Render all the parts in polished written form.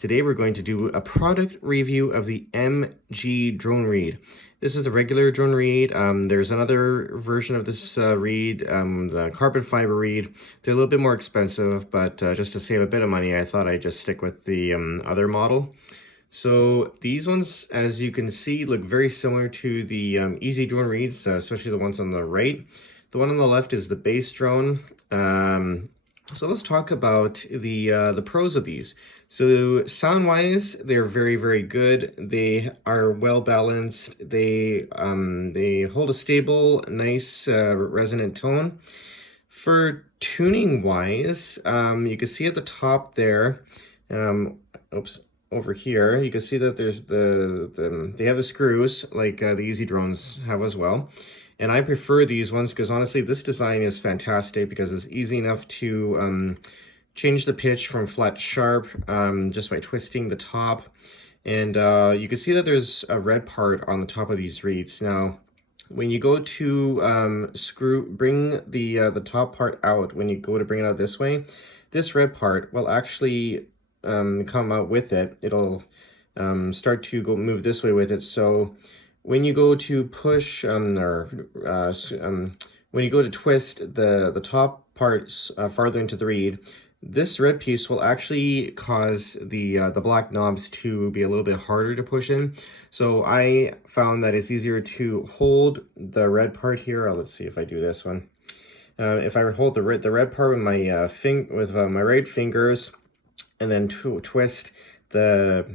Today we're going to do a product review of the MG drone reed. This is a regular drone reed. There's another version of this reed, the carbon fiber reed. They're a little bit more expensive, but just to save a bit of money, I thought I'd just stick with the other model. So these ones, as you can see, look very similar to the Easy drone reeds, especially the ones on the right. The one on the left is the base drone. So let's talk about the pros of these. So sound-wise, they're very, very good. They are well balanced. They hold a stable, nice, resonant tone. For tuning-wise, you can see at the top there, over here, you can see that there's they have the screws like the Easy drones have as well. And I prefer these ones because honestly, this design is fantastic because it's easy enough to change the pitch from flat to sharp just by twisting the top. And you can see that there's a red part on the top of these reeds. Now, when you go to bring the top part out, when you go to bring it out this way, this red part will actually come out with it. It'll start to move this way with it. So when you go to push when you go to twist the top parts farther into the reed, this red piece will actually cause the black knobs to be a little bit harder to push in. So I found that it's easier to hold the red part here. Let's see if I do this one. If I hold the red part with my my right fingers, and then twist the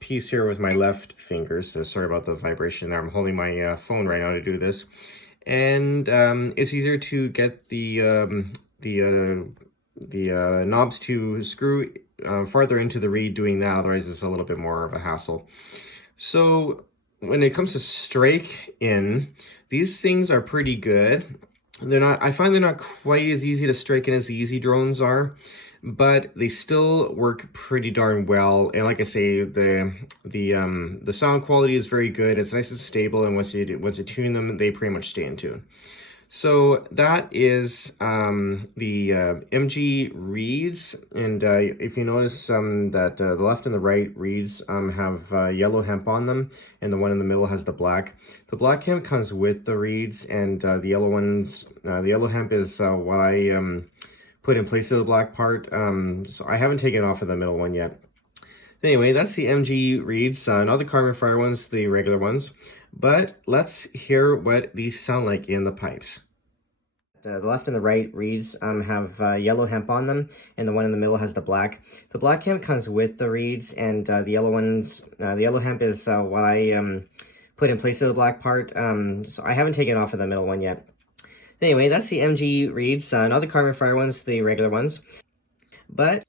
piece here with my left fingers. So sorry about the vibration there. I'm holding my phone right now to do this, and it's easier to get the knobs to screw farther into the reed doing that. Otherwise, it's a little bit more of a hassle. So when it comes to strike in, these things are pretty good. They're not. I find they're not quite as easy to strike in as the Easy drones are, but they still work pretty darn well. And like I say, the sound quality is very good. It's nice and stable, and once you tune them, they pretty much stay in tune. So that is the MG reeds, and if you notice that the left and the right reeds have yellow hemp on them, and the one in the middle has the black. The black hemp comes with the reeds, and the yellow ones, the yellow hemp is what I put in place of the black part. So I haven't taken it off of the middle one yet. Anyway, that's the MG reeds, not the carbon fiber ones, the regular ones. But let's hear what these sound like in the pipes. The left and the right reeds have yellow hemp on them, and the one in the middle has the black. The black hemp comes with the reeds, and the yellow ones, the yellow hemp is what I put in place of the black part. So I haven't taken it off of the middle one yet. Anyway, that's the MG reeds, not the carbon fiber ones, the regular ones. But